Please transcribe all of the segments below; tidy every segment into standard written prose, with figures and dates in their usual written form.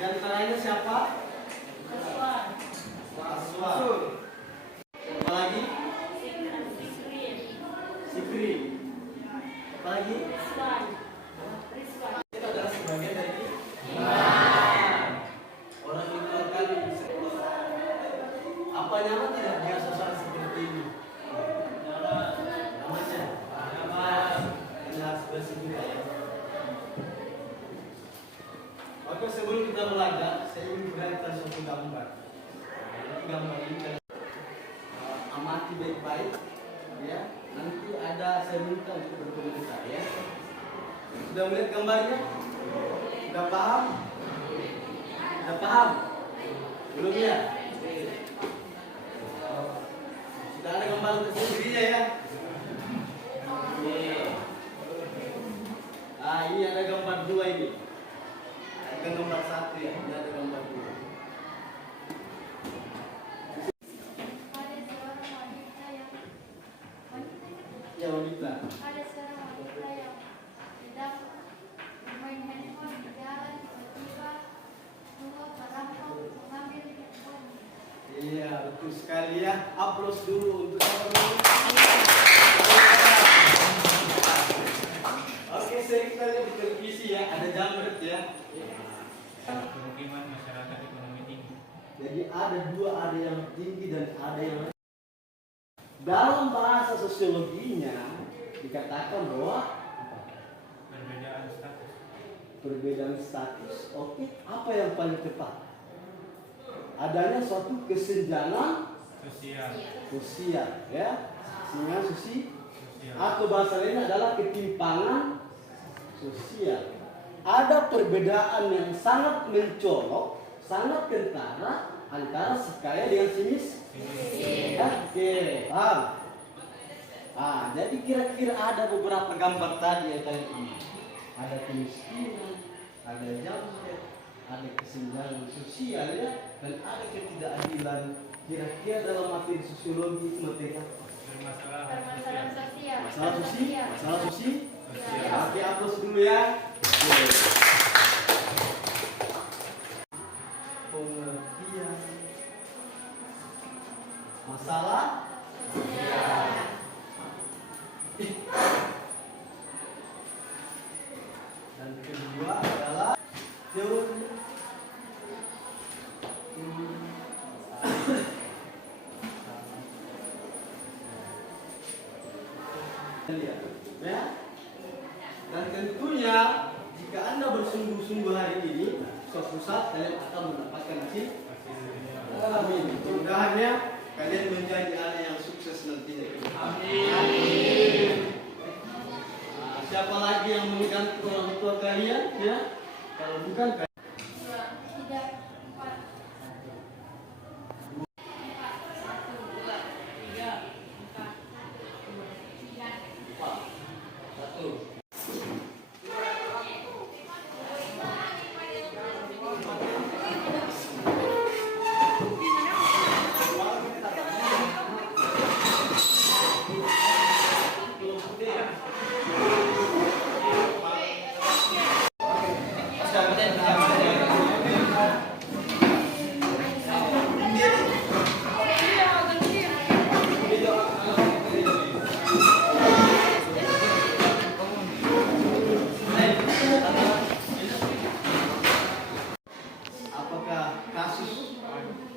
Di antaranya siapa? Aswan. Apa lagi? Sikri. Apa lagi? Itu adalah sebagian dari orang itu akan apa nyaman tidak dia sosok seperti ini? Namanya? Jelas bersedia ya. Oke, sebelum kita belajar, saya ingin memberikan suatu gambar. Ini gambar ini amati baik-baik, ya. Nanti saya minta untuk berkomentar, ya. Sudah melihat gambarnya? Sudah paham? Sudah paham? Belum ya? Sudah ada gambar untuk sendirinya ya? Ini ada gambar 2 ini. Bukan gambar 1 ya, ini ada gambar 2. Ya, wanita. Ada seorang wanita yang sedang bermain handphone di jalan, tiba-tiba dua perampok mengambil handphone. Iya, betul sekali ya. Aplaus dulu untuk Oke, sering kita lihat di televisi ya, ada jamret ya. Pemukiman masyarakat ekonomi tinggi. Jadi ada yang tinggi dan ada yang rendah. Dalam bahasa sosiologinya dikatakan bahwa perbedaan status. Oke, apa yang paling tepat? Adanya suatu kesenjangan sosial, ya, kesenjangan sosial. Atau bahasa lain adalah ketimpangan sosial. Ada perbedaan yang sangat mencolok, sangat kentara antara si kaya dengan si miskin. Oke, paham? Jadi kira-kira ada beberapa gambar tadi yang tadi ini. Ada kemiskinan, ada jamret, ada kesenjangan sosial ya, dan ada ketidakadilan. Kira-kira dalam materi sosiologi itu materi apa? Permasalahan sosial. Masalah sosial? Masalah sosial? Oke, aplaus dulu ya. Pengertian masalah dan kedua adalah teori ya. Dan tentunya jika Anda bersungguh-sungguh hari ini, suatu saat kalian akan mendapatkan hasil. Amin. Mudah-mudahan ya kalian menjadi anak yang sukses nantinya. Amin. Siapa lagi yang mengganti orang tua kalian? Ya, kalau bukan kalian.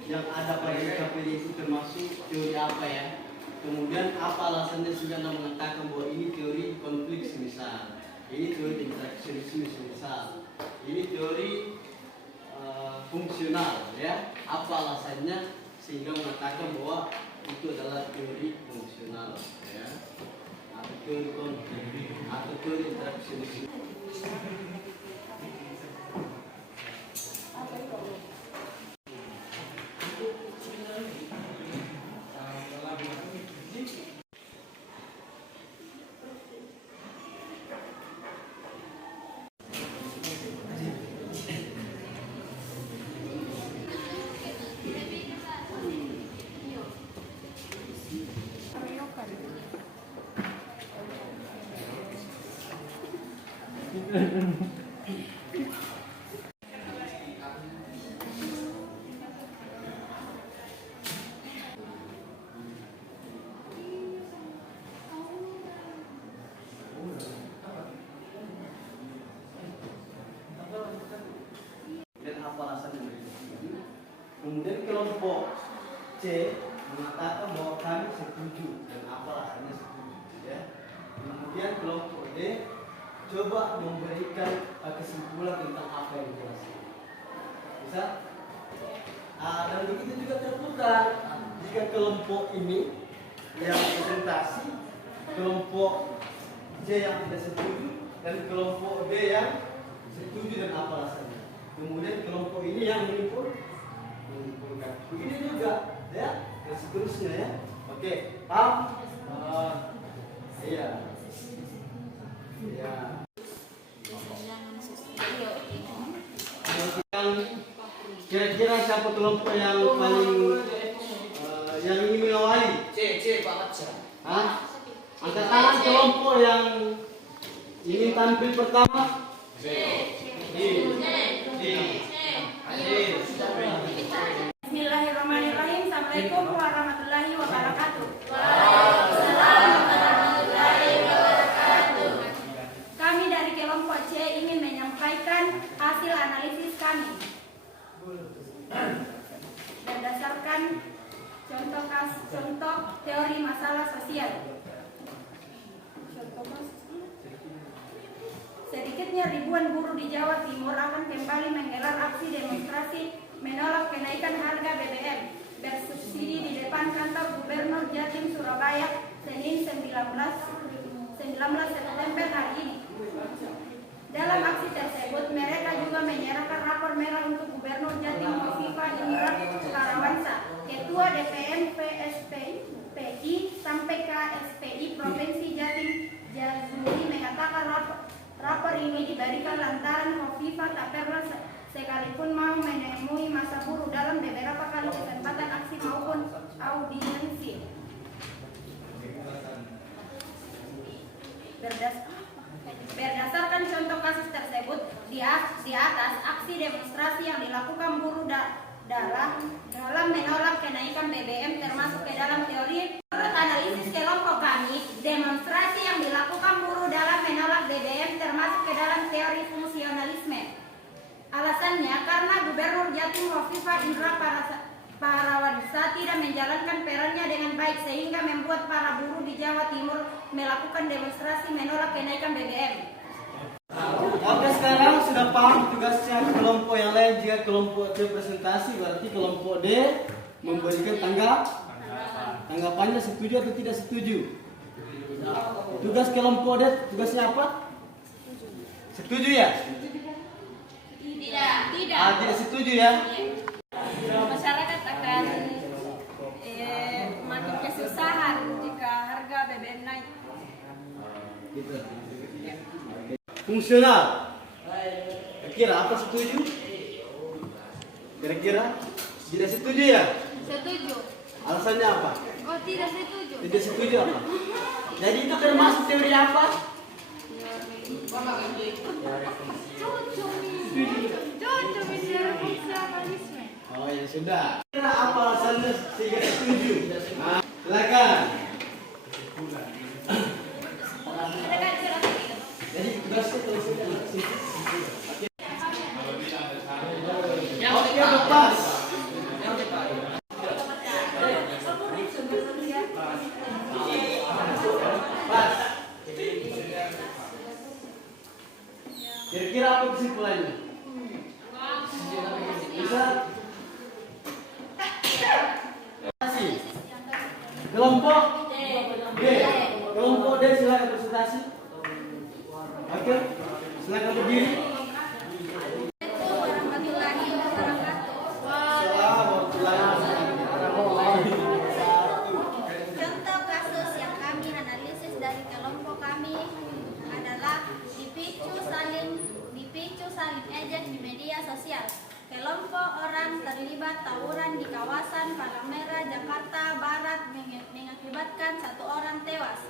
Yang ada pada KPD itu termasuk teori apa ya? Kemudian apa alasannya sehingga Anda mengatakan bahwa ini teori konflik semisal, ini teori interaksionisme semisal, ini teori fungsional ya? Apa alasannya sehingga mengatakan bahwa itu adalah teori fungsional ya? Atau teori konflik atau teori interaksionisme? mengatakan bahwa kami setuju dan apa alasannya setuju, ya. Kemudian kelompok D coba memberikan kesimpulan tentang apa yang dijelaskan. Bisa? Dan begitu juga terputar jika kelompok ini yang presentasi, kelompok C yang tidak setuju, dan kelompok D yang setuju dan apa alasannya. Kemudian kelompok ini yang menyimpulkan. Begini juga, ya, dan seterusnya, ya. Oke, paham? Iya. Iya. Kira-kira siapa kelompok yang paling yang ingin mengawali? C Pak Haca. Hah? Angkat tangan kelompok yang ingin tampil pertama. D. Bismillahirrahmanirrahim. Assalamualaikum warahmatullahi wabarakatuh. Kami dari kelompok C ingin menyampaikan hasil analisis kami berdasarkan contoh teori masalah sosial. Sedikitnya ribuan buruh di Jawa Timur akan kembali menggelar aksi demonstrasi menolak kenaikan harga BBM bersubsidi di depan kantor Gubernur Jatim Surabaya Senin 19 September hari ini. Dalam aksi tersebut mereka juga menyerahkan rapor merah untuk Gubernur Jatim Hovifah Indra Parawansa, Ketua DPM PSPI sampai KSPI Provinsi Jatim Jazuli mengatakan rapor ini diberikan lantaran Hovifah tak pernah sekalipun mau menemui masa buruh dalam beberapa kali kesempatan aksi maupun audiensi. Berdasarkan contoh kasus tersebut, di atas aksi demonstrasi yang dilakukan buruh dalam menolak kenaikan BBM termasuk ke dalam teori. Menurut analisis kelompok kami, demonstrasi yang dilakukan buruh dalam menolak BBM termasuk ke dalam teori fungsionalisme. Alasannya karena Gubernur Jatim Hovifah Indra Parawansa tidak menjalankan perannya dengan baik sehingga membuat para buruh di Jawa Timur melakukan demonstrasi menolak kenaikan BBM. Oke, sekarang sudah paham tugasnya kelompok yang lain. Jika kelompok D presentasi, berarti kelompok D memberikan tanggapannya setuju atau tidak setuju. Tugas kelompok D, tugasnya apa? Setuju ya? Tidak. Tidak setuju ya? Masyarakat akan makin kesusahan jika harga BBM naik. Gitu. Fungsional. Kira-kira apa setuju? Kira-kira tidak setuju ya? Setuju. Alasannya apa? Oh, tidak setuju. Tidak setuju apa? Jadi itu termasuk teori apa? Cocok bicara fungsionalisme. Oh ya sudah. Kira apa alasannya sehingga setuju? Nah, silakan. Jadi tugasnya selesai. Oke, lepas. Kira-kira apa kesimpulannya? Bisa? Kelompok D. Kelompok D silakan presentasi. Oke, silakan berdiri. Contoh kasus yang kami analisis dari kelompok kami adalah dipicu saling ejek di media sosial. Kelompok orang terlibat tawuran di kawasan Palang Merah, Jakarta Barat mengakibatkan 1 orang tewas.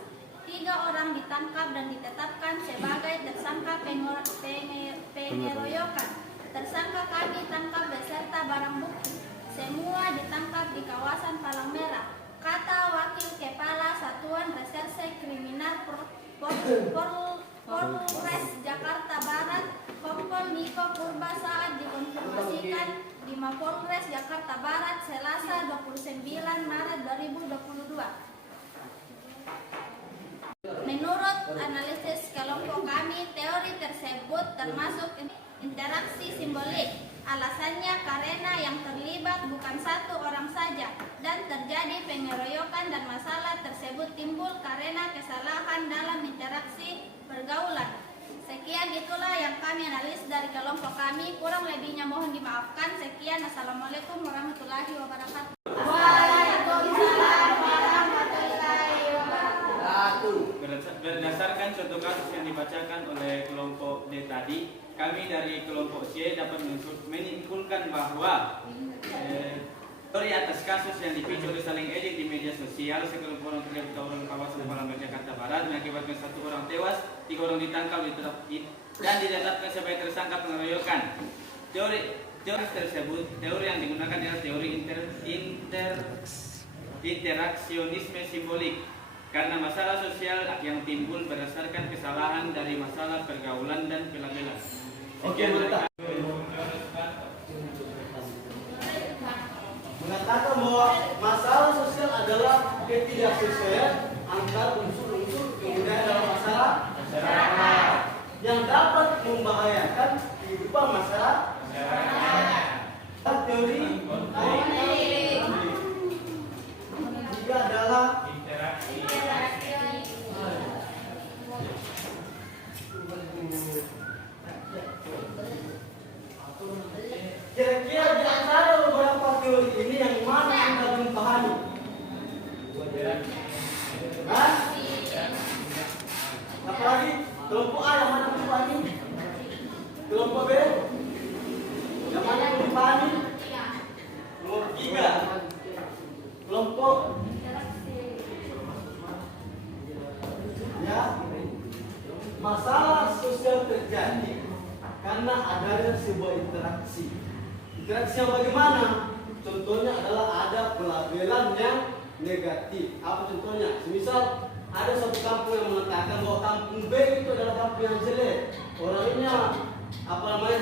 3 orang ditangkap dan ditetapkan sebagai tersangka pengeroyokan. Tersangka kami tangkap beserta barang bukti. Semua ditangkap di kawasan Palang Merah. Kata Wakil Kepala Satuan Reserse Kriminal Polres Jakarta Barat, Kompol Niko Purba saat dikonfirmasikan di Mapolres Jakarta Barat, Selasa 29 Maret 2022. Menurut analisis kelompok kami, teori tersebut termasuk interaksi simbolik. Alasannya karena yang terlibat bukan satu orang saja dan terjadi pengeroyokan dan masalah tersebut timbul karena kesalahan dalam interaksi pergaulan. Sekian itulah yang kami analis dari kelompok kami. Kurang lebihnya mohon dimaafkan. Sekian. Assalamualaikum warahmatullahi wabarakatuh. Waalaikumsalam warahmatullahi wabarakatuh. Berdasarkan contoh kasus yang dibacakan oleh kelompok D tadi, kami dari kelompok C dapat menyimpulkan bahwa teori atas kasus yang dipicu oleh saling ejek di media sosial, sekelompok orang terlibat tawuran kawasan Palembang Jakarta Barat mengakibatkan 1 orang tewas, 3 orang ditangkap dan ditetapkan sebagai tersangka pengeroyokan. Teori tersebut, teori yang digunakan adalah teori interaksionisme simbolik. Karena masalah sosial yang timbul berdasarkan kesalahan dari masalah pergaulan dan pelabelan. Oke, mantap. Mengatakan bahwa masalah sosial adalah ketidaksesuaian antar unsur-unsur kebudayaan dalam masalah masyarakat yang dapat membahayakan kehidupan masyarakat. Teori juga adalah kira-kira di antara beberapa teori ini yang mana Anda belum pahami? Hah? Apalagi kelompok A yang mana belum pahami? Kelompok B yang mana belum pahami? Nomor 3 kelompok ya, masalah sosial terjadi karena adanya sebuah interaksi. Interaksi yang bagaimana? Contohnya adalah ada pelabelan yang negatif. Apa contohnya? Misal ada suatu kampung yang mengatakan bahwa kampung B itu adalah kampung yang jelek. Orangnya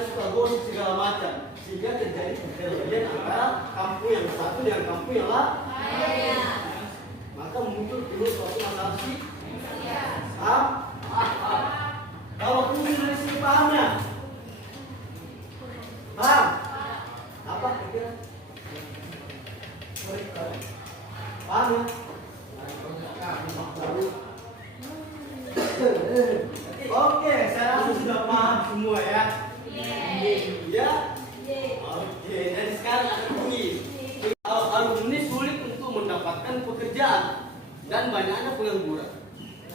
suka gosip segala macam. Sehingga terjadi perbedaan antara kampung yang satu dengan kampung yang lain. Maka muncul dulu suatu masalah sih. Kalau fungsi dari sini pahamnya? Paham? Apa kira-kira? Paham ya? Oke, saya rasa sudah paham semua ya. Ya? Oke, dan sekarang ada kuis. Alumni sulit untuk mendapatkan pekerjaan dan banyaknya pengangguran.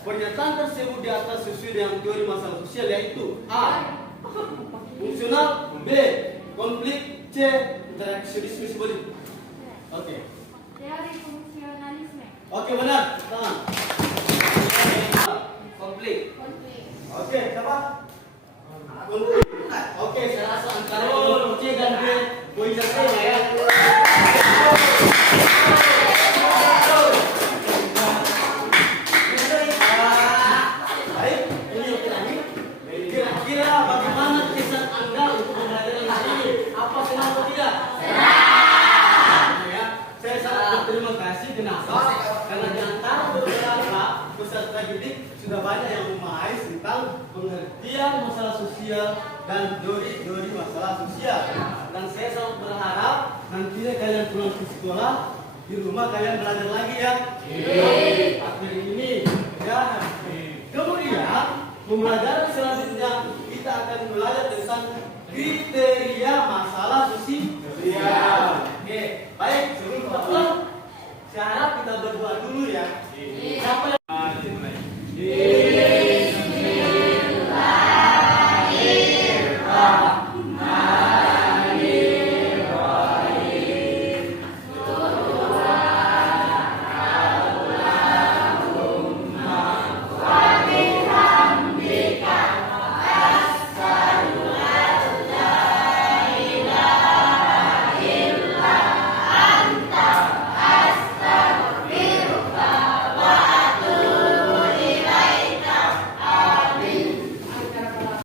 Pernyataan tersebut di atas sesuai dengan teori masalah sosial, yaitu A. Fungsional, B. Konflik, C. Interaksionisme simbolik. Oke. Teori fungsionalisme. Oke, benar. Tangan. Konflik. Oke, siapa? Konflik. Oke, saya rasa antara C dan D boleh jatuh ya. Kira-kira bagaimana kesan Anda untuk pembelajaran hari ini? Apa senang atau tidak? Senang. Ya, saya sangat berterima kasih. Kenapa? Karena di antara beberapa peserta didik sudah banyak yang memahami tentang pengertian masalah sosial dan teori masalah sosial. Dan saya sangat berharap nantinya kalian pulang ke sekolah, di rumah kalian belajar lagi ya. Akhir ini ya. Kemudian pembelajaran selanjutnya kita akan belajar tentang kriteria masalah sosial. Oke, baik, sebelum kita pulang, saya harap kita berdua